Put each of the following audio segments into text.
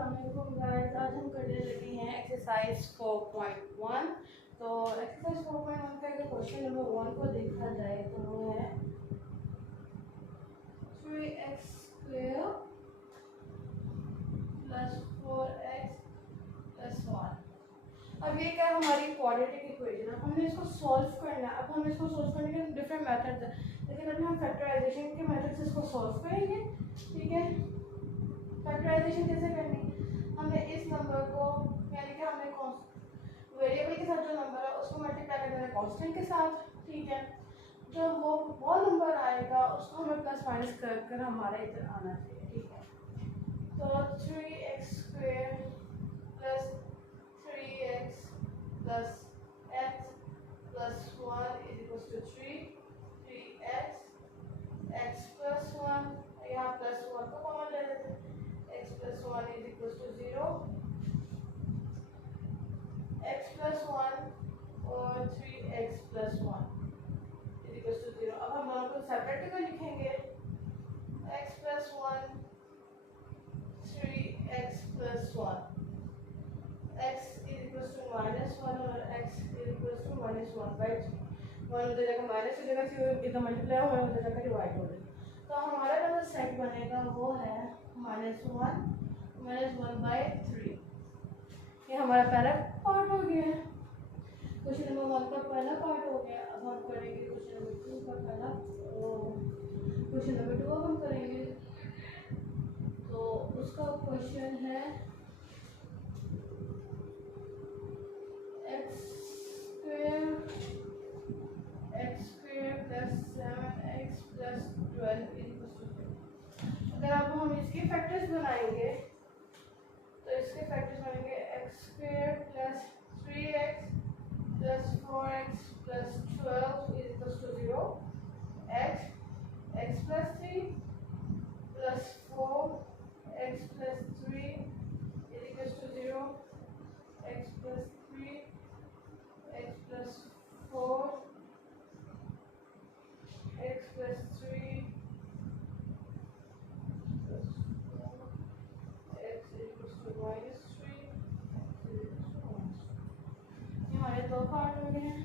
अस्सलामुअलैकुम गाइस। आज हम करने लगे हैं एक्सरसाइज 4.1। तो एक्सरसाइज 4.1 का अगर क्वेश्चन नंबर 1 को देखा जाए तो वो है 3x square plus 4x plus 1। अब ये क्या है, हमारी क्वाड्रेटिक इक्वेशन। अब हमने इसको सॉल्व करना है। अब हम इसको सॉल्व करने के डिफरेंट मेथड्स हैं, लेकिन अभी हम फैक्टराइजेशन के मेथड से इसको सॉल्व करेंगे। ठीक है, फैक्टराइजेशन कैसे करनी, हमने इस नंबर को यानी कि हमने वेरिएबल के साथ जो नंबर है उसको मल्टीप्लाई करना है कांस्टेंट के साथ। ठीक है, जो वो नंबर आएगा उसको हमें प्लस माइनस कर कर हमारा इधर आना चाहिए। ठीक है, तो 3x square plus 3x plus x plus 1 is equal to 3x plus 1, यहाँ प्लस 1 को कॉमन ले लेते हैं, x plus 1 is equals to 0, x plus 1 और 3x plus 1 is equals to 0। अब हम दोनों को सेपरेट करके लिखेंगे, x plus 1 3x plus 1, x is equals to -1 और x is equals to -1/3। 1 उधर जाकर माइनस हो जाएगा, फिर इधर मल्टीप्लाई होगा, उधर जाकर डिवाइड हो जाएगा। तो हमारा जो सेट बनेगा वो है -1 -1/3। ये हमारा पहला पार्ट हो गया है। क्वेश्चन नंबर 1 का पहला पार्ट हो गया। अब हम करेंगे क्वेश्चन नंबर 2 का पहला। क्वेश्चन नंबर 2 हम करेंगे, तो उसका क्वेश्चन है x square plus 7x plus 12 equals to 0। अगर अब हम इसके फैक्टर्स बनाएंगे तो इसके फैक्टर्स बनेंगे x square plus 3x plus 4x plus 12 is equals to 0, x plus 3 plus 4x plus 3 is equals to 0, x plus 3 x plus 4 x plus 3 हमारे दो पार्ट हो गए हैं।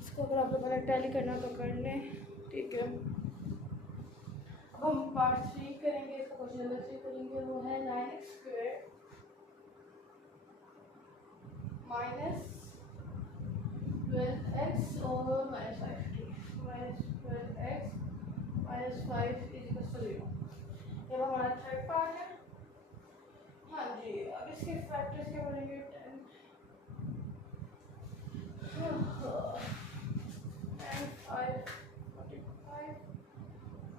इसको अगर आप लोगों ने टैली करना तो कर लें। ठीक है, अब हम पार्ट 3 करेंगे। इसका क्वेश्चन नंबर 3 करेंगे, वो है 9x स्क्वायर माइनस 12x और -5 -12x minus 5 is equal to 0। ये हमारा थर्ड पार्ट है। हाँ जी, अब इसके फैक्टर्स क्या बनेंगे, 10 5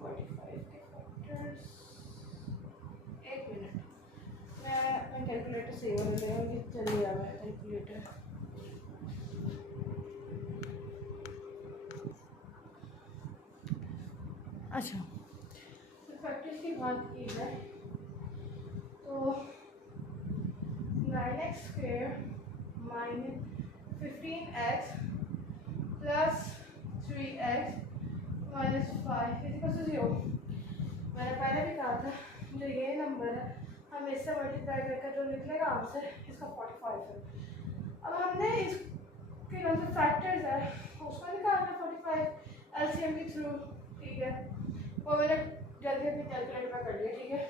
45 के फैक्टर्स। एक मिनट, मैं अपना कैलकुलेटर सेव कर रही हूँ कि चलिए आ मेरा कैलकुलेटर। अच्छा, तो फैक्टर्स की बात की जाए तो 9x square minus 15x plus 3x minus 5 is equal to 0। मैंने पहले भी कहा था जो ये नंबर है हम इससे मल्टीप्लाई करके जो निकलेगा आंसर इसका 45 है। अब हमने इसके जो फैक्टर्स है उसको निकालना 45 एलसीएम के थ्रू। ठीक है, वो मैंने जल्दी अपनी कैलकुलेटर में कर लिया। ठीक है,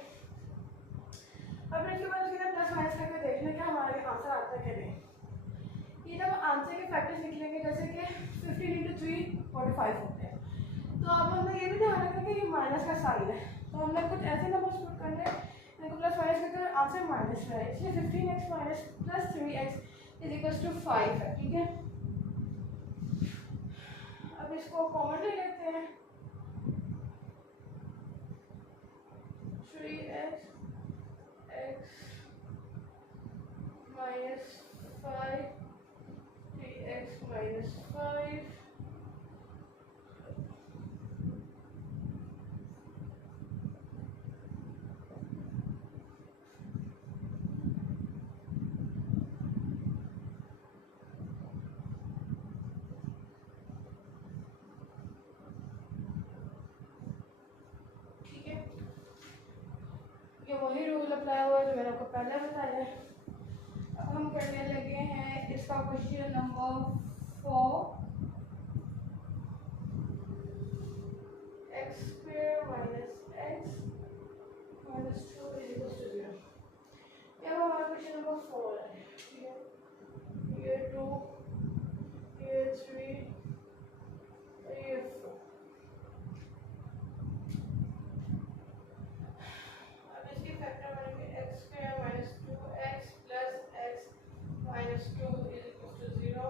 अब इसके बाद उसके प्लस माइनस करके देख लें क्या हमारे आंसर आता है कि नहीं। ये जब आंसर के फैक्टर्स निकलेंगे जैसे कि 15 × 3 45 होते हैं, तो अब हमें ये भी ध्यान रखना कि ये माइनस का साइन है, तो हमने कुछ ऐसे नंबर्स पुट करने हैं जिनको प्लस माइनस करके आंसर माइनस में है, इसलिए 15x minus plus 3x is equal to 5 है। ठीक है, अब इसको कॉमन ले लेते हैं, 3x x minus 5 3x minus 5 multiply हुआ जो मैंने आपको पहले बताया है। अब हम करने लगे हैं इसका question number 4, x square minus x minus 2 is equal to 0। ये हमारा क्वेश्चन नंबर 4 है, ठीक है। ये 2, ये 3, ये 4। अब इसकी फैक्टर बनेंगे x square minus 2x plus x minus 2 is equal to 0।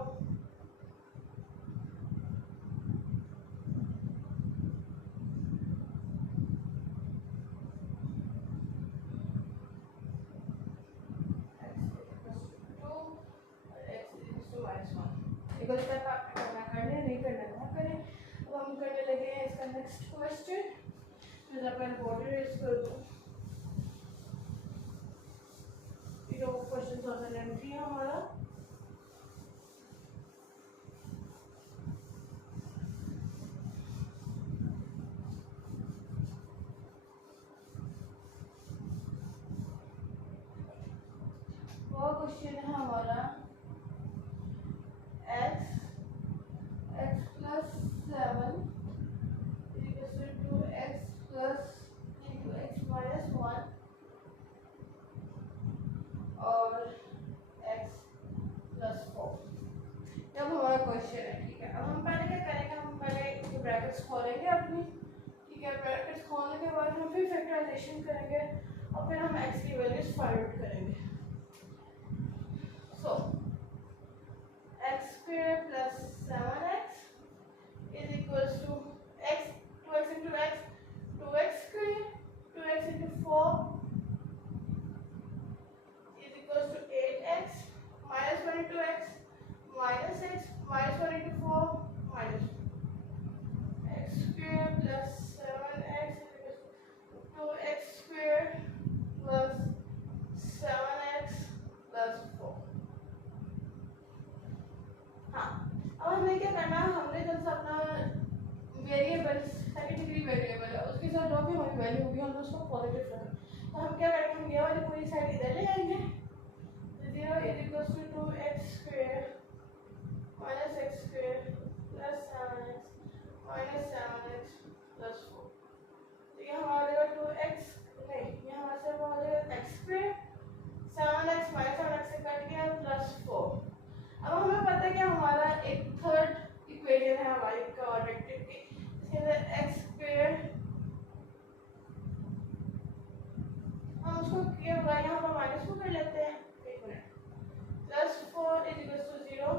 करना करने नहीं करना ना करें। अब हम करने लगे हैं इसका नेक्स्ट क्वेश्चन। मैं अपन बॉर्डर रेज कर दूँ। ये वो क्वेश्चन थोड़ा सा लेंथी है हमारा। वो क्वेश्चन है हमारा x plus 7 two x plus into x minus 1 और x प्लस 4। जब हमारा क्वेश्चन है, ठीक है। अब हम पहले क्या करेंगे, हम पहले ब्रैकेट्स खोलेंगे अपनी, ठीक है। ब्रैकेट्स खोलने के बाद हम फिर फैक्टराइजेशन करेंगे और फिर हम x की वैल्यूज फाइंड आउट करेंगे। So x square plus 7x is equals to x, 2x into x, 2x square, 2x into 4 is equals to 8x, minus 1 into x, minus x, minus 1 into 4, minus 2. X square plus 7x is equals to 2x square plus 7x plus 4. हाँ, अब हमें क्या करना है, हमने जब से अपना वेरिएबल सेकंड डिग्री वेरिएबल है उसके साथ जो भी हमारी वैल्यू होगी हम उसको पॉजिटिव रखेंगे। तो हम क्या करेंगे, हम ये वाली पूरी साइड इधर ले आएंगे। 0 is equals to 2x square minus x square plus 7x minus 7x plus 4। तो ये हमारा 2x नहीं, ये हमारे से हमारा x square 7x minus 7x से कट गया प्लस 4। अब हमें पता है कि हमारा एक थर्ड इक्वेशन है हमारी क्वाड्रेटिक की, इसके अंदर x स्क्वायर, हम उसको क्या होगा यहाँ पर माइनस को कर लेते हैं, एक मिनट, plus 4 is equal to 0,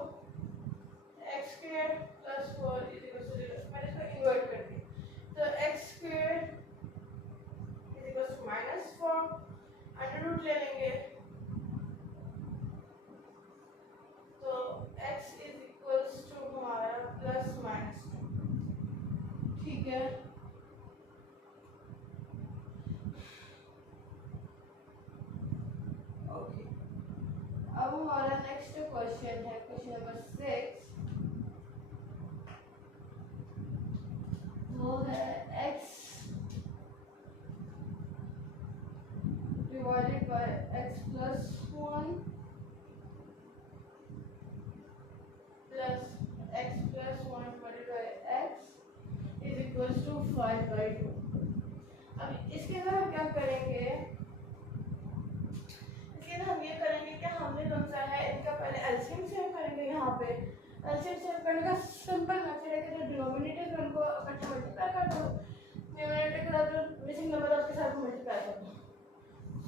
x square plus 4 is equal to 0। मैंने इसको इन्वर्ट कर दिया, तो x square is equal to minus 4, under root ले लेंगे, तो x इज इक्वल्स टू हमारा प्लस माइनस 2, ठीक है। ओके, अब हमारा नेक्स्ट क्वेश्चन है क्वेश्चन नंबर 6, वो है x divided by x plus 1 plus x plus 1 divided by x is equals to 5/2। अब इसके अंदर हम क्या करेंगे, इसके अंदर हम ये करेंगे कि हमने कौन सा है इनका पहले एलसीएम सेव करेंगे। यहाँ पे एलसीएम सेव करने का सिंपल मेथड है कि जो डिनोमिनेटर है उनको इकट्ठा मल्टीप्लाई कर दो, न्यूमरेटर के साथ जो मिसिंग नंबर है उसके साथ मल्टीप्लाई कर दो।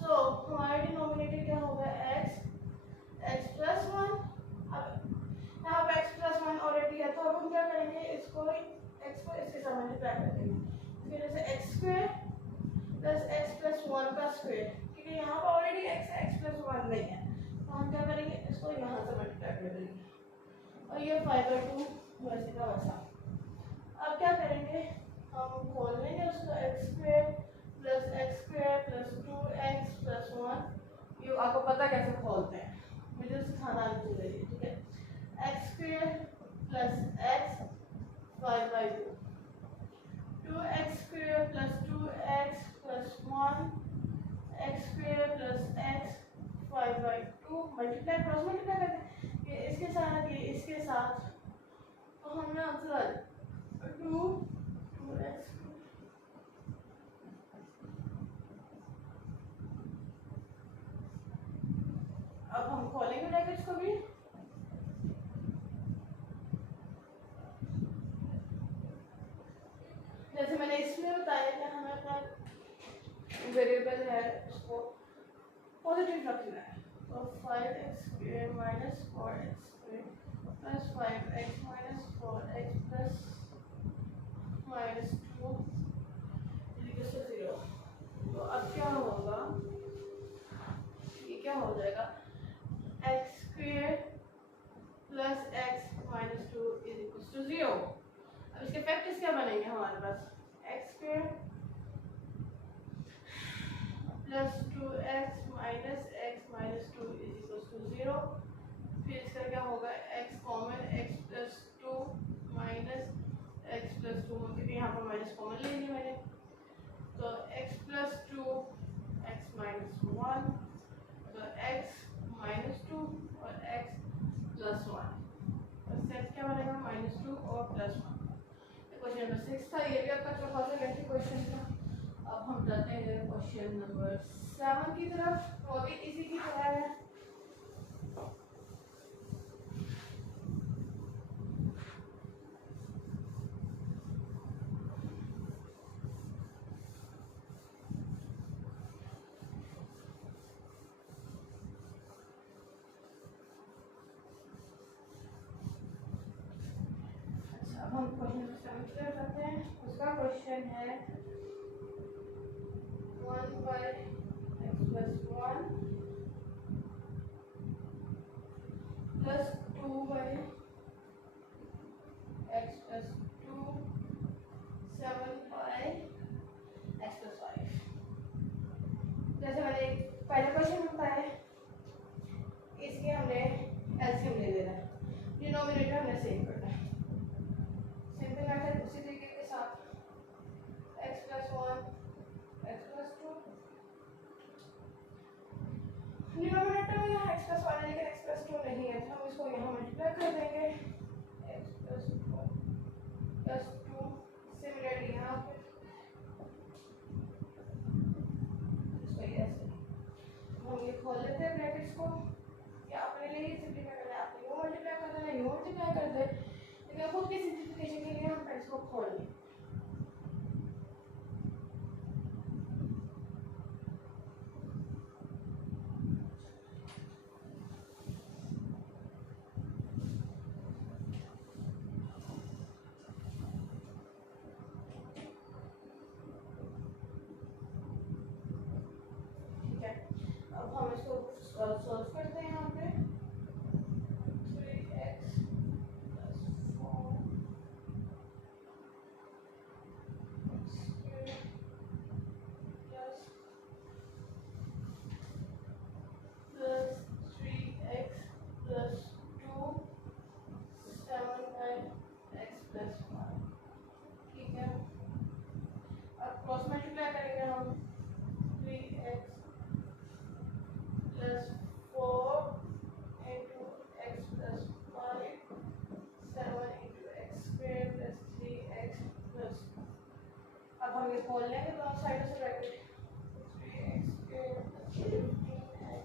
सो हमारा डिनोमिनेटर क्या होगा, x प्लस 1। अब यहाँ पे x प्लस 1 ऑलरेडी है, तो अब हम क्या करेंगे, इसको x को इसके साथ मल्टीप्लाई कर देंगे, फिर जैसे x square plus x plus 1 का स्क्वायर, क्योंकि यहाँ पर ऑलरेडी x प्लस 1 नहीं है, तो हम क्या करेंगे, इसको यहाँ से मल्टीप्लाई कर देंगे और ये 5/2 वैसे का वैसा। अब क्या करेंगे, हम खोल लेंगे उसको x square plus 2x plus 1। ये आपको पता कैसे खोलते हैं, मुझे सिखाना नहीं चाहिए, ठीक है। x square plus x 5/2, 2x square plus 2x plus 1, x square plus multiply cross multiply करते हैं, ये इसके साथ ये इसके साथ, तो हमें आंसर आ जाए 2x। अब हम खोलेंगे ब्रैकेट्स को भी, जैसे मैंने इसमें बताया कि हमें अपना वेरिएबल है उसको पॉजिटिव रखना है, तो 5x² minus 4x² plus 5x minus 4x plus minus 2 equal to 0। तो अब क्या होगा, ये क्या हो जाएगा, x² plus x minus 2 equal to 0। अब इसके फैक्टर्स क्या बनेंगे हमारे पास, x² plus 2x minus x minus 2 equal to 0। फिर इसका क्या होगा, x common, x plus 2 minus x plus 2, क्योंकि यहाँ पर माइनस कॉमन ले ली मैंने, तो x प्लस 2 x माइनस 1, तो x माइनस 2 और x प्लस 1, तो सेट क्या बनेगा, -2 और +1। क्वेश्चन नंबर 6 था, ये भी आपका चौथा से क्वेश्चन था। अब हम जाते हैं क्वेश्चन नंबर 7 की तरफ, वो भी इसी की तरह है। अच्छा, अब हम क्वेश्चन नंबर 7 की तरफ जाते हैं। उसका क्वेश्चन है 1/x plus 1 plus 2/x plus 2 7/x plus 5। जैसे मैंने पहले क्वेश्चन में बताया, इसके हमने एलसीएम ले लेना है, डिनोमिनेटर हमने सेम करना है। सिंपल मेथड उसी तरीके के साथ x plus 1 x plus 2, denominator में यहाँ x plus 1 है लेकिन x plus 2 नहीं है, तो हम इसको यहाँ मल्टीप्लाई कर देंगे, x plus 1 plus 2। सिमिलरली यहाँ पे इसको ये ऐसे हम ये खोल लेते हैं ब्रैकेट्स को, या अपने लिए सिंपलीफाई करना है, आपने यूँ मल्टीप्लाई कर देना, यूँ मल्टीप्लाई कर दे, लेकिन खुद की सिंपलीफिकेशन के लिए हम ब्रैकेट्स को खोल लें। ठीक है, अब हम इसको सॉल्व करते हैं। यहाँ पे 3x plus 4 plus 3x plus 2 7x plus 1। ठीक है, अब क्रॉस मल्टीप्लाई करेंगे हम, 3x plus 4 into x plus 5 7 into x square plus 3x plus। अब हम ये खोल लेंगे दोनों साइडों से bracket, 3x square plus 15x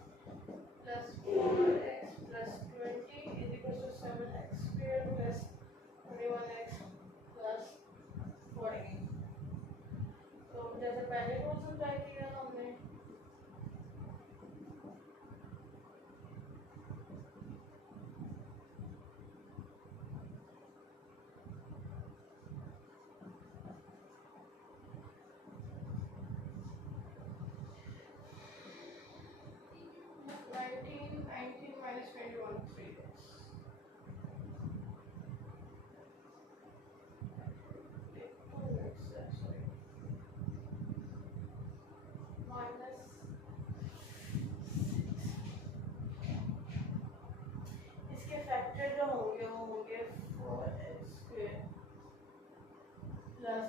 plus 4x plus 20 is equal to 7x square plus 21x plus 40। तो जैसे पहले रूल अप्लाई किया हमने, minus 21 3x minus 6। इसके फैक्टर जो होंगे वो होंगे 4x square plus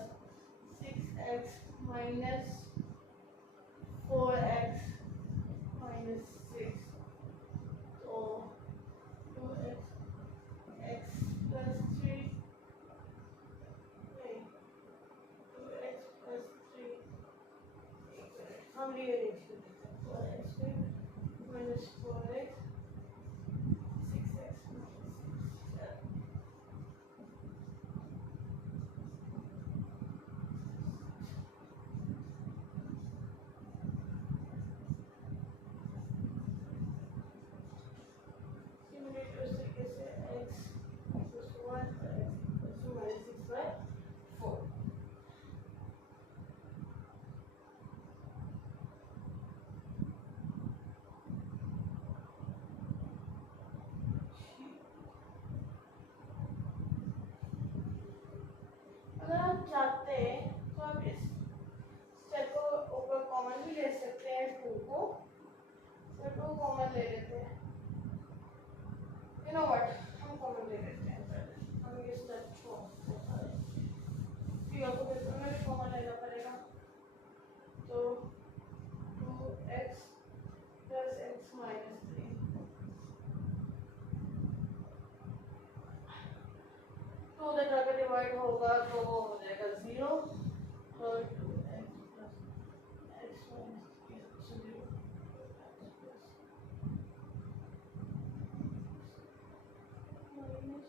6x minus 4x minus 6, तो हम रीअरेंज कर देते हैं। 4x minus 4x 6x simulate उस तरीके से x equals to 1 और x equals to minus 6/4। अगर आप चाहते हैं तो आप इस स्टेप को ऊपर कॉमन भी ले सकते हैं, 2 को, तो 2 कॉमन ले लेते हैं। यू नो व्हाट, हम कॉमन ले लेते हैं पहले, हम ये स्टेप छोड़ को पेपर में भी कॉमन लेना पड़ेगा। तो 2x plus x minus 3 2 उधर जाकर डिवाइड होगा तो वो हो जाएगा 0 और 2x plus x minus 3 0 minus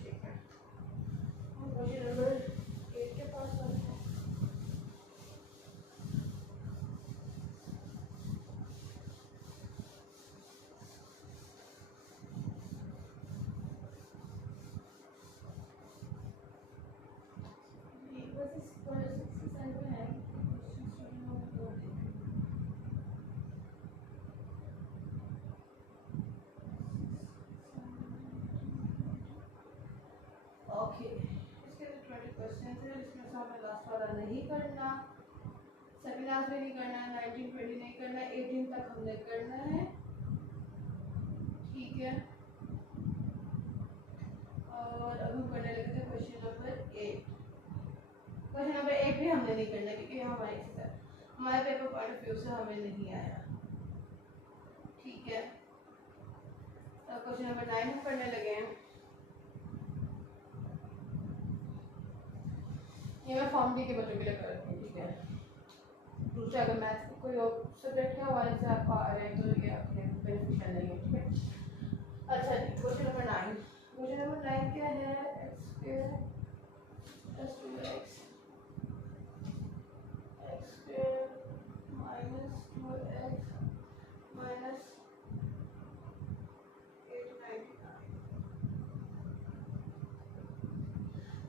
ठीक है। क्वेश्चन नंबर 8 के पास आते हैं। ओके, इसके तो 20 क्वेश्चन है, इसमें से हमें लास्ट वाला नहीं करना, सेकंड लास्ट में नहीं करना, 19 20 नहीं करना, 18 तक हमने करना है, ठीक है। और अब हम करने लगे थे क्वेश्चन नंबर 8। क्वेश्चन नंबर 8 भी हमने नहीं करना क्योंकि हमारे हमारे पेपर पॉइंट ऑफ व्यू से हमें नहीं आया, ठीक है। तो क्वेश्चन नंबर 9 हम करने लगे हैं। ये मैं फॉर्म डी के बच्चों के लिए कर रही हूँ, ठीक है। दूसरा अगर मैथ कोई और सब्जेक्ट के हवाले से आप आ रहे हैं तो ये आपके बेनिफिशियल नहीं है, ठीक है। अच्छा जी, क्वेश्चन नंबर 9। क्वेश्चन नंबर 9 क्या है? x² plus 2x x² minus 2x minus 899।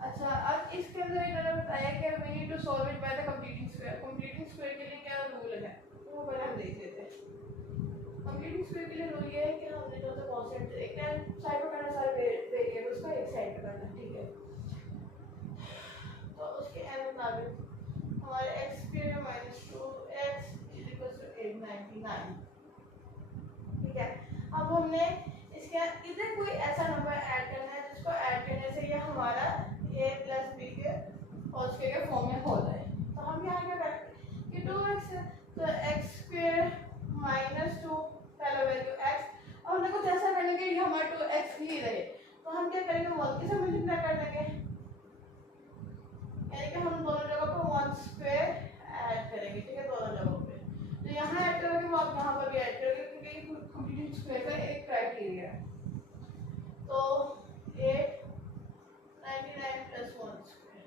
अच्छा, अब इसके अंदर इन्होंने बताया कि we need to solve it by the completing square। completing square के लिए क्या रूल है वो पहले हम देख लेते हैं। completing square के लिए रूल ये है कि हमने जो सा कांस्टेंट एक टाइम साइड पे करना सारे वेरिएबल्स को एक साइड पे करना, ठीक है। तो उसके एन मुताबिक हमारे x² minus 2x is equal to 899, ठीक है। अब हमने इसके इधर कोई ऐसा नंबर ऐड करना है जिसको ऐड करने से ये हमारा a plus b के होल स्क्वायर के फॉर्म में हो जाए। तो हम यहाँ क्या करेंगे कि 2x तो x² minus 2 पहला वैल्यू x, और हमने कुछ ऐसा करने के ये हमारा 2x ही रहे, तो हम क्या करेंगे 1 के साथ मल्टीप्लाई कर देंगे, यानी कि हम दोनों जगह पर 1 स्क्वायर ऐड करेंगे, ठीक है, दोनों जगहों पे। तो यहाँ ऐड करोगे वो आप यहाँ पर भी ऐड करोगे क्योंकि कंप्लीट स्क्वायर का एक क्राइटेरिया है। तो 899 plus 1 स्क्वायर,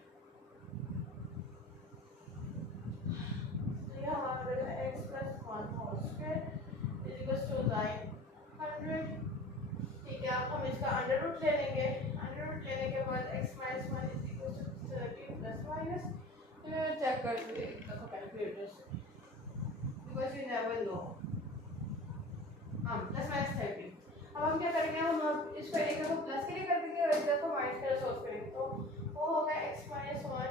तो ये हमारा हो जाएगा x plus 1 whole square is equal to 900, ठीक है। अब हम इसका अंडर रूट ले लेंगे, अंडर रूट लेने के बाद x minus 1 is equal to 13 plus minus, तो मैं चेक कर लूँगी एक दफ़ा कैलकुलेटर से बिकॉज यू नेवर नो। हाँ, प्लस माइनस 13। अब हम क्या करेंगे, हम इसको एक दफ़ा प्लस के लिए कर देंगे और एक दफ़ा माइनस के लिए सॉल्व करेंगे। तो वो होगा x minus one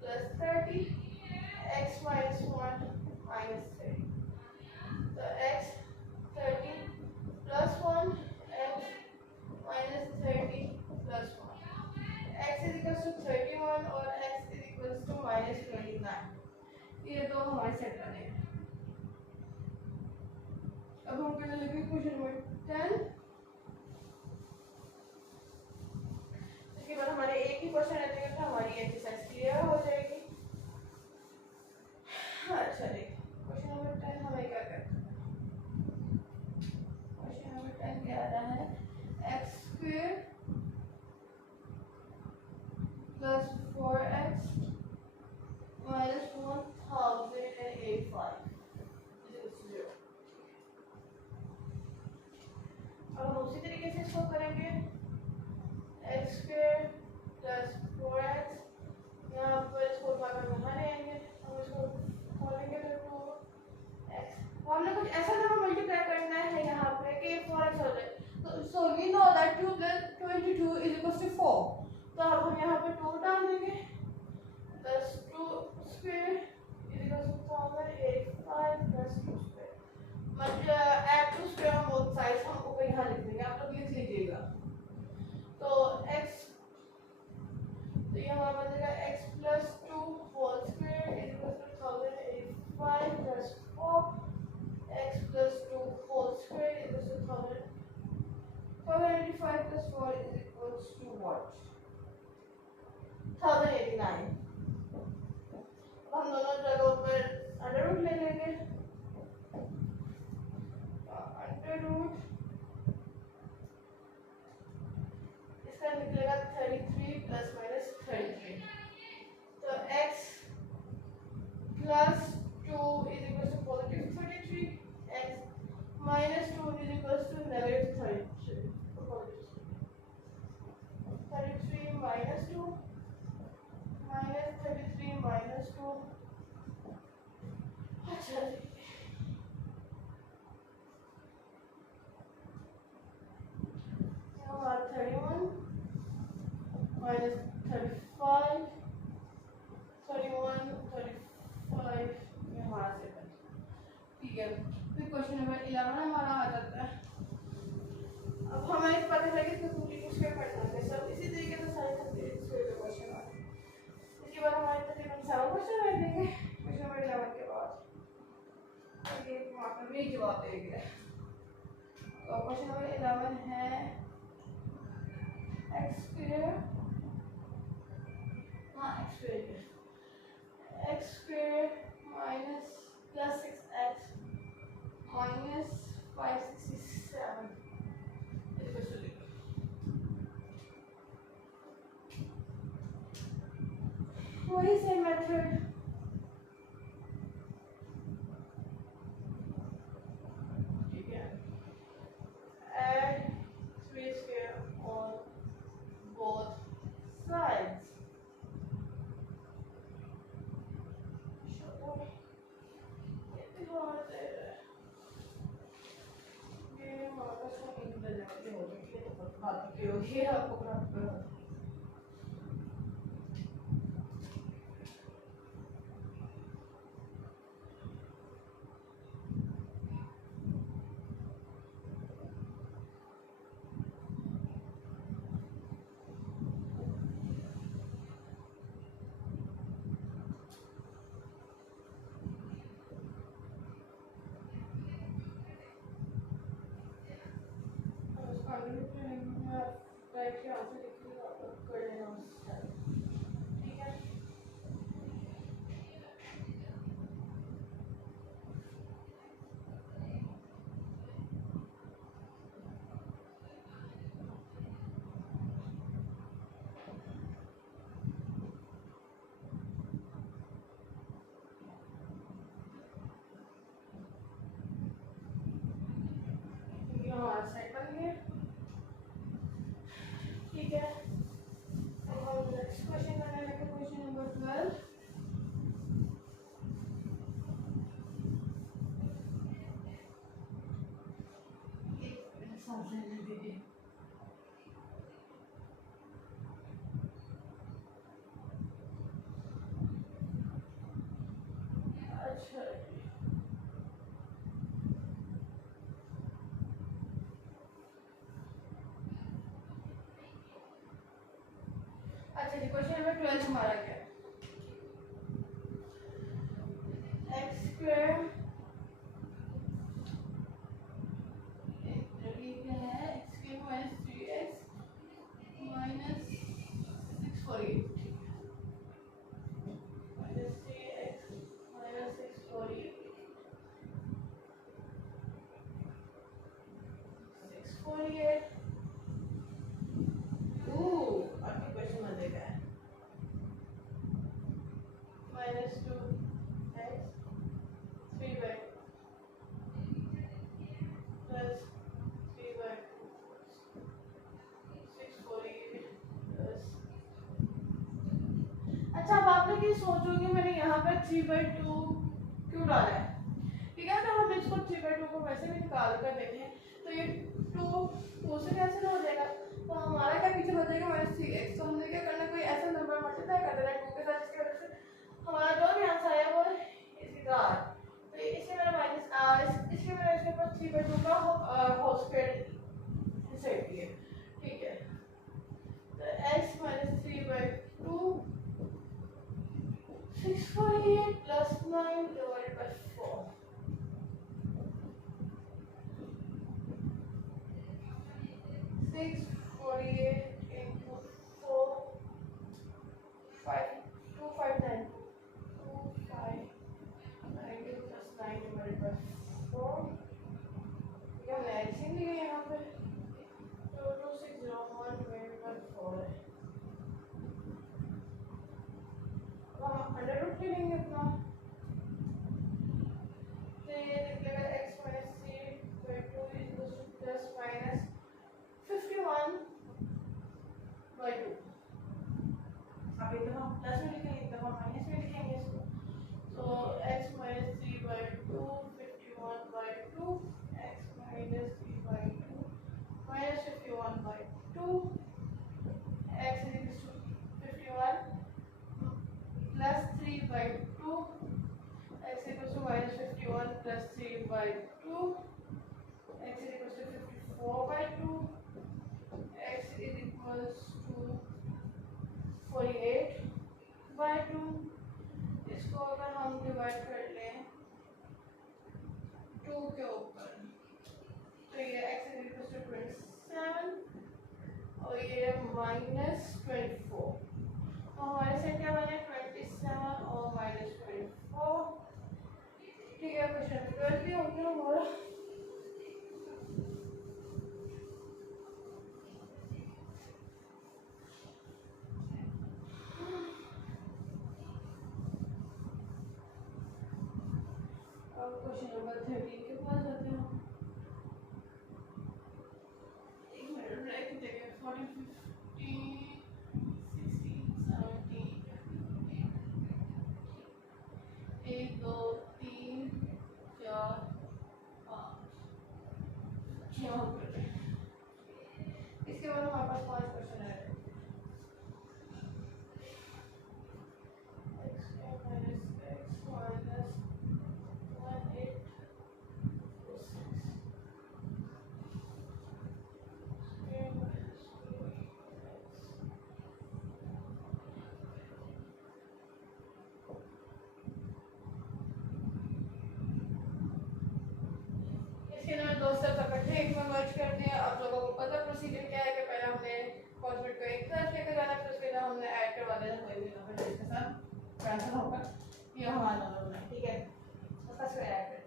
plus 30, x minus one minus 3, तो x 30 plus one, x minus 30 plus one, x is equal to 31 और x is equal to minus 29। ये दो हमारे सेट बने हैं। अब हम करने लगे क्वेश्चन नंबर 10। इसके बाद हमारे एक ही क्वेश्चन रहते हैं, तो हमारी एक्सरसाइज क्लियर हो जाएगी। अच्छा देखिए क्वेश्चन नंबर 10 हमें क्या करना है। क्वेश्चन नंबर 10 क्या आ रहा है, x square plus 4x minus 1085 0। अब हम उसी तरीके से इसको करेंगे, एक्स स्क्वायर प्लस 4x, यहाँ पर इसको बाहर ले आएंगे, हम इसको खोलेंगे तो 2x, और हमने कुछ ऐसा नंबर मल्टीप्लाई करना है यहाँ पे कि 4x हो जाए। तो so we know that 2 plus 22 is equal to 4, तो अब हम यहाँ पे 2 डाल देंगे, plus 2 square is equal to 1085 plus 2 square, मतलब add 2 square on both sides, हम ऊपर यहाँ लिख देंगे, आप लोग लिख लीजिएगा। तो x, तो ये हमारा बनेगा x plus 2 whole square is equal to 1085 plus 4, x plus 2 whole square is equal to 1085 plus 4 is equal to what, 1089। अब हम दोनों जगहों पर अंडर रूट ले लेंगे, अंडर रूट इसका निकलेगा 33 प्लस माइनस 33, तो x plus 2 is equal to positive 33, x minus 2 is equal to negative 33, 33 minus 2 minus 33 minus 2, अच्छा हमारा 31 माइनस 35, 31 35 ये हमारा सेकंड, ठीक है। फिर क्वेश्चन नंबर 11 हमारा आ जाता है। अब हमें पता चला कि इसमें कंप्लीट स्क्वायर करना है, सब इसी तरीके से सारे कंप्लीट स्क्वायर के क्वेश्चन आ रहे हैं। इसके बाद हमारे तकरीबन 7 क्वेश्चन रह जाएंगे क्वेश्चन नंबर 11 के बाद, ये वहाँ पर भी जवाब देंगे। तो क्वेश्चन नंबर 11 है एक्स स्क्वायर, हाँ x square, x square minus plus 6x minus 567 वही सेम मेथड, ठीक है, add 3 square on both sides, ये आपको minus 2x 3 by 2 plus 3 by 2 648 plus। अच्छा, अब आप लोग ये सोचोगे मैंने यहाँ पर 3/2 क्यों डाला है? ठीक है, तो हम इसको 3/2 को वैसे भी निकाल कर देखें तो ये 2 से कैंसिल हो जाएगा, तो हमारा क्या पीछे बचेगा -3x। तो हमने क्या करना, कोई ऐसा नंबर मल्टीप्लाई कर देना 2 के साथ जिसकी वजह से हमारा जो भी आंसर आया वो इसकी दार। तो इसलिए मैंने इसलिए मैंने इसके ऊपर 3/2 का होल स्क्वायर सेट किया। ठीक है, तो x - 3/2 648 plus 9 divided by 4। 648 into 4 5 2592 2592 plus 9 divided by 4। क्या मैक्सिमम लिया यहाँ पे 22601 divided by 4 है। अब हम अंडर रूट ले लेंगे अपना, तो ये निकलेगा x - 3/2 plus minus 51/2। अब एक दफ़ा प्लस में लिखेंगे, एक दफ़ा माइनस में लिखेंगे इसको। तो x - 3/2 51/2 x - 3/2 minus 51/2 x is equals to 51 plus 3/2 x is equals to -51 plus 3/2 x is equals to 54/2 x is equals to 48/2। इसको अगर हम डिवाइड कर लें 2 के ऊपर तो ये x is equals to 27 और ये -24। तो हमारे सेट क्या बने 27 और -24। ठीक है, क्वेश्चन 12 भी हो गया हमारा। अब क्वेश्चन नंबर 13 के पास आते हैं। एक मिनट ब्रेक देंगे। 14 15 16 17 1 2 3 4 5 6 इसके बाद हमारे पास 5 क्वेश्चन है। x minus x minus 1 8 4 6 इसके अंदर दो स्टेप इकट्ठे एक में मर्ज करते हैं। आप लोगों को पता प्रोसीजर क्या है कि पहले हमने कॉन्सेप्ट को एक तरफ लेकर जाना, फिर उसके बाद हमने ऐड करवा देना कोई भी नंबर जिसके साथ कैंसिल होगा ये हमारा नंबर बना। ठीक है, उसका स्क्वायर ऐड करें।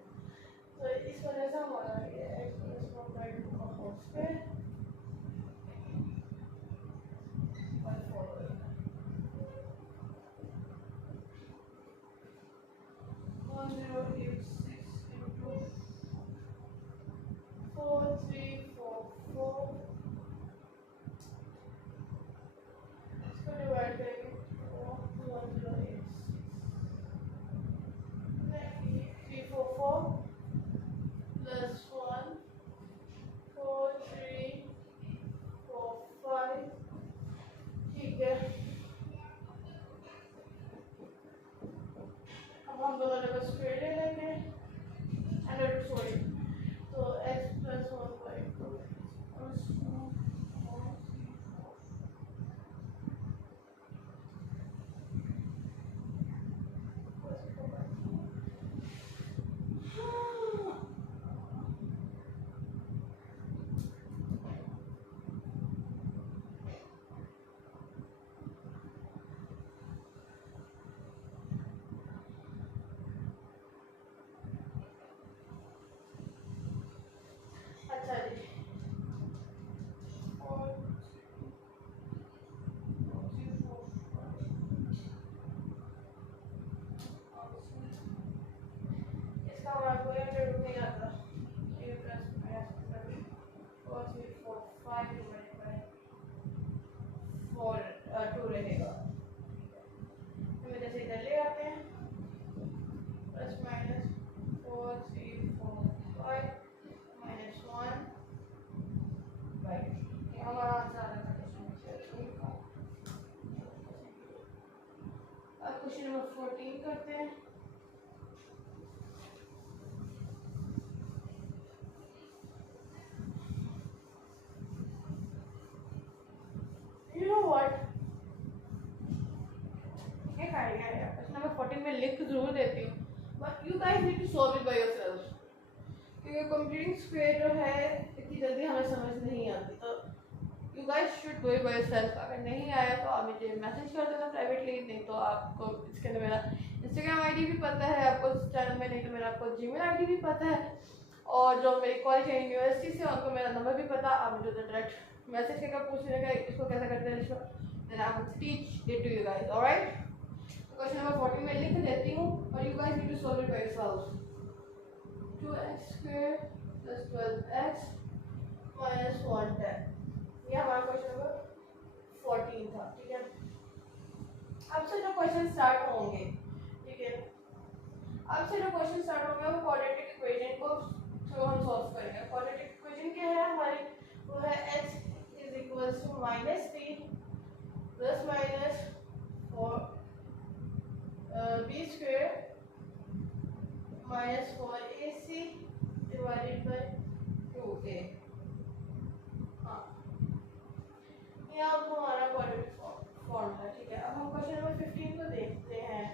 तो इस वजह से हमारा ये x + 1/2 का होल स्क्वायर और 4 होगा 1086 into 4344। इसको डिवाइड करेंगे 1086 344 plus 1 4 3 4 5। ठीक है, अब हम दोनों जगह स्क्वायर ले लेंगे अंडर रूट सॉरी। तो x + 1/2 हमारा कोई अंडर रूट नहीं आता। ए प्लस माइनस 4 3 4 5 डिवाइडेड बाय 2 रहेगा। हम इधर से इधर ले आते हैं, प्लस माइनस 4 3 4 5 माइनस 1 बाई 2। ये हमारा आंसर आ रहा है क्वेश्चन का। अब क्वेश्चन नंबर 14 करते हैं। You know what? एक आइडिया है, क्वेश्चन नंबर 14 में लिख जरूर देती हूँ, but you guys need to solve it by yourself, क्योंकि कंप्यूटिंग स्क्वायर जो है इतनी जल्दी हमें समझ नहीं आती, तो you guys should do it by yourself. अगर नहीं आया तो आप मुझे मैसेज कर देना प्राइवेटली, नहीं तो आपको इसके अंदर मेरा इंस्टाग्राम आईडी भी पता है आपको इस चैनल में, नहीं तो मेरा आपको जीमेल आईडी भी पता है, और जो मेरी कॉलेज या यूनिवर्सिटी से उनको मेरा नंबर भी पता। आप मुझे डायरेक्ट मैसेज करके पूछ लेगा इसको कैसे करते हैं इसको, then I will teach it to you guys. Alright, question number 14 में लिख देती हूँ और you guys need to solve it by yourself. 2x square plus 12x minus 110, ये हमारा क्वेश्चन नंबर 14 था। ठीक है, अब से जो क्वेश्चन स्टार्ट होंगे, ठीक है, अब से जो क्वेश्चन स्टार्ट होंगे वो क्वाड्रेटिक इक्वेशन को थ्रू हम सॉल्व करेंगे। क्वाड्रेटिक इक्वेशन क्या है हमारी, वो है x is equals to -3 plus minus 4 b square minus 4ac divided by 2a। हाँ, ये अब हमारा क्वाड्रेटिक फॉर्म है। ठीक है, अब हम क्वेश्चन नंबर 15 को देखते हैं।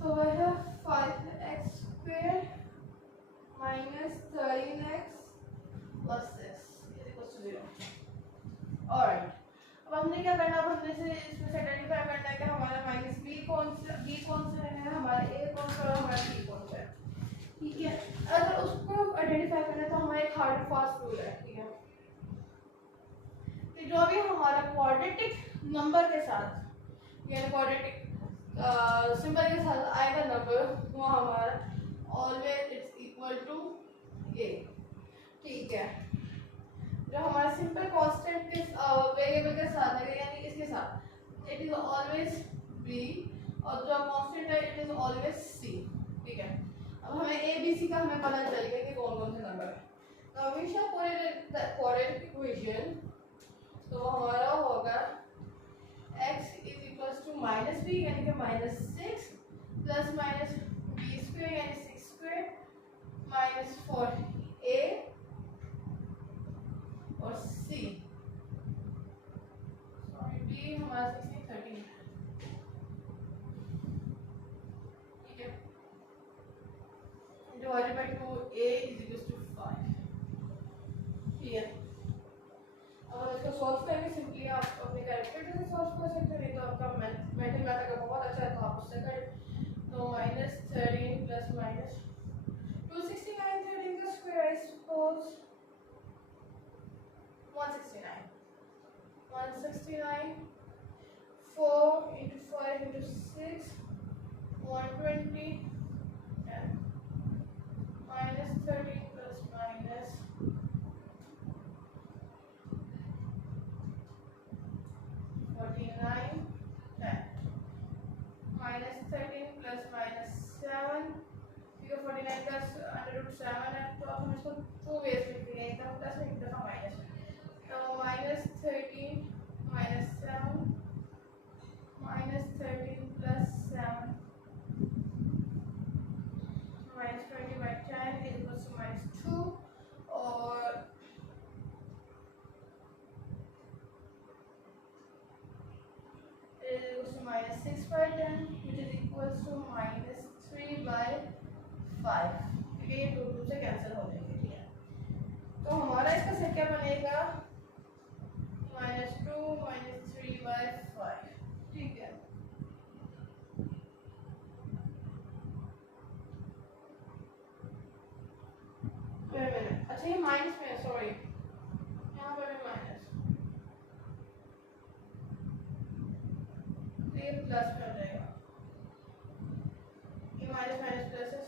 तो वह है 5x square minus 13x plus 6 equals to 0। Alright, अब हमने क्या करना, अब हमने से इसमें से आइडेंटिफाई करना है कि हमारा माइनस b कौन सा है, हमारा a कौन सा है, हमारा b कौन सा है। ठीक है, अगर उसको आइडेंटिफाई करना है तो हमारा एक हार्ड एंड फास्ट रूल है। ठीक है, कि जो भी हमारा क्वाड्रेटिक नंबर के साथ यानी क्वाड्रेटिक सिंबल के साथ आएगा नंबर, वो हमारा always it's equal to a। ठीक है, जो हमारा सिंपल कांस्टेंट के वेरिएबल के साथ है यानी इसके साथ इट इज ऑलवेज b, और जो कांस्टेंट है इट इज ऑलवेज c। ठीक है, अब हमें a b c का हमें पता चल गया कि कौन कौन से नंबर है। तो हमेशा क्वाड्रेटिक इक्वेशन तो हमारा होगा x is equals to -b यानी कि -6 प्लस माइनस b स्क्वायर यानी 6 स्क्वायर माइनस 4a और c, सॉरी b हमारा 16 13 है। ठीक है, divided by 2a is equals to 5। ठीक है, अब इसको सॉल्व करेंगे। सिंपली आप अपने कैलकुलेटर से सॉल्व कर सकते हो, नहीं तो आपका मेंटल मैथ अगर बहुत अच्छा है तो आप उससे करें। तो -13 प्लस माइनस 269 13 का square is suppose 169 4 into 5 into 6 120 and -13 plus minus 49 10 -13 plus -7, क्योंकि 49 का √7 है तो अब हम इसको 2 वेज लिख देंगे, एक दफा प्लस एक दफा माइनस। तो -13 -7 -13 plus 7 -20 by 10 is equals to -2, और is equals to -6 by 10 which is equals to -3 by 5, क्योंकि ये 2 से कैंसिल हो जाएंगे। ठीक है, तो हमारा इसका सेट क्या बनेगा, -2 -3 by 5। ठीक है, अच्छा ये माइनस में, सॉरी यहाँ पर है माइनस, ये प्लस में हो जाएगा, ये माइनस माइनस प्लस है,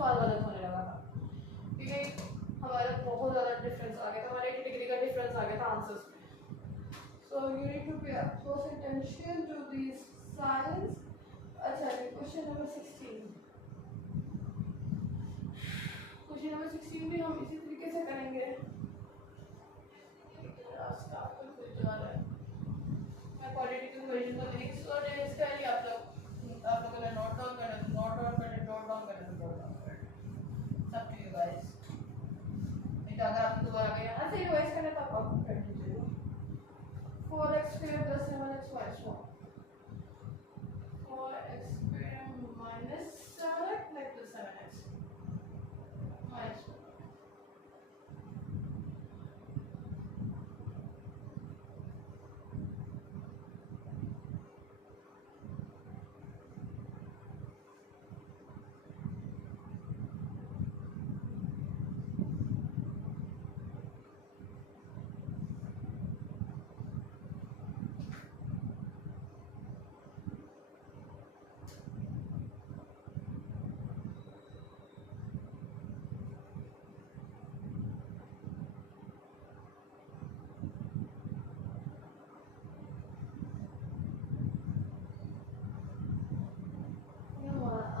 सवाल गलत होने लगा था, क्योंकि हमारा बहुत ज़्यादा डिफरेंस आ गया था, हमारे 1 डिग्री का डिफरेंस आ गया था आंसर्स में. So you need to pay close attention to these signs. अच्छा, क्वेश्चन नंबर 16. क्वेश्चन नंबर 16 भी हम इसी तरीके से करेंगे. मैं पॉलिटिकल क्वेश्चन को लिख सो इसका ही आप लोगों ने नोट डाउन करना है, नोट डाउन करना है, नोट डाउन करना है, नोट डाउन करना है. सब टू यू गाइस. नहीं तो अगर आप दोबारा करें ऐसे ही रिवाइज करना तो आप कर लीजिएगा. 4x square plus 7x minus 1. 4x square minus 7x plus 7x minus 1.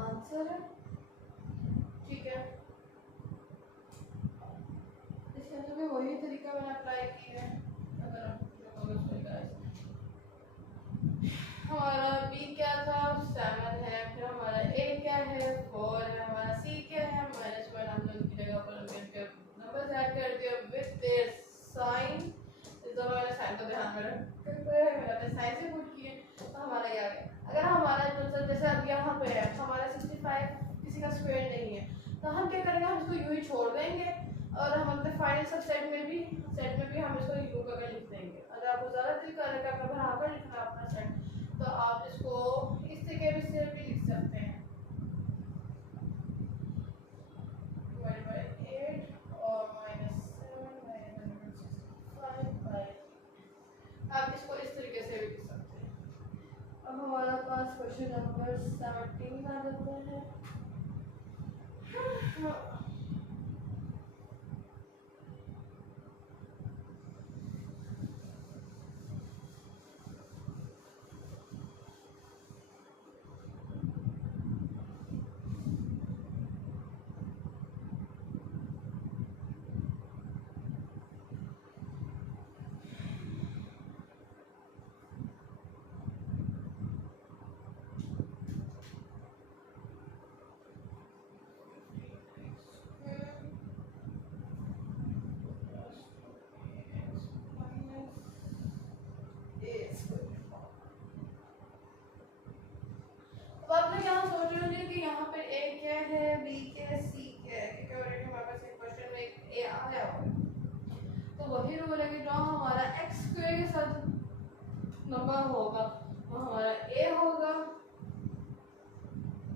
Answer है, ठीक है. इसके अंदर भी वही तरीका मैंने अप्लाई किया है. अगर आप हमारा बी क्या था, 7 है, फिर हमारा ए क्या है, 4 है, हमारा सी क्या है, -1. हम लोग की जगह पर नंबर ऐड कर दिया विद देयर साइन. इस दफा मैंने साइन को ध्यान में रखते हुए मैंने अपने साइन से पुट किए, तो हमारा ये आ गया. अगर हमारा मतलब जैसे अब यहाँ पे है हमारा 65 किसी का स्क्वायर नहीं है, तो हम क्या करेंगे, हम इसको यूं ही छोड़ देंगे और हम अपने फाइनल सब सेट में भी हम इसको यू करके लिख देंगे. अगर आपको ज़्यादा दिल कर रहा है अपना बना कर लिखना अपना सेट, तो आप इसको इस तरीके से भी लिख सकते हैं. 8 और -7 -165. आप इसको इस तरीके से भी लिख सकते हैं. अब हमारा पास क्वेश्चन नंबर 17 आ जाता है. अब आप लोग यहाँ सोच रहे होंगे कि यहाँ पर ए क्या है, बी क्या है, सी क्या है, क्योंकि ऑलरेडी हमारे पास एक क्वेश्चन में एक ए आया हुआ है. तो वही रूल है कि जो हमारा एक्स स्क्वायर के साथ नंबर होगा वो हमारा ए होगा,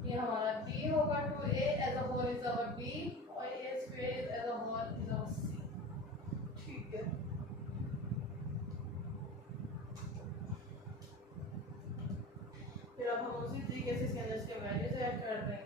ये हमारा बी होगा. 2a as a whole is our B और A square as a whole is our C. ठीक है. फिर अब हम उसी तरीके से इसके अंदर इसके वैल्यूज ऐड कर देंगे.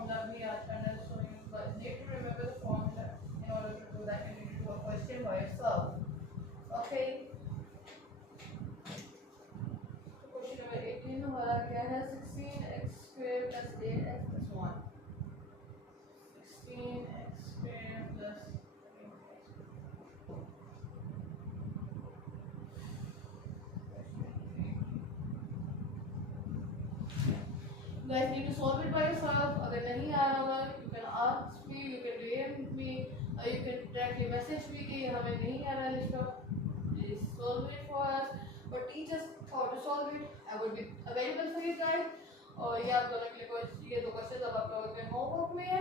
formula भी याद करना है, so you guys need to remember the formula. In order to do that, you need to do a question by yourself. Okay. So question number 18 हमारा क्या है? 16x square plus 8x plus 1. 16x square plus 8x. You guys need to solve it by yourself. अगर नहीं आ रहा होगा, you can ask me, you can DM me, or you can directly message me कि हमें नहीं आ रहा है इसका. Please solve it for us. But teach us how to solve it. I will be available for you guys. और ये आप दोनों के लिए ये दो क्वेश्चन अब आप लोगों के होमवर्क में है,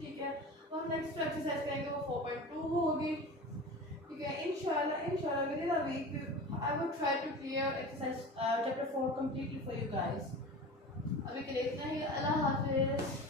ठीक है. हम नेक्स्ट एक्सरसाइज करेंगे वो 4.2 होगी, ठीक है. इंशाल्लाह within a week I will try to clear exercise chapter 4 completely for you guys. अभी के लिए इतना ही. अल्लाह हाफिज़.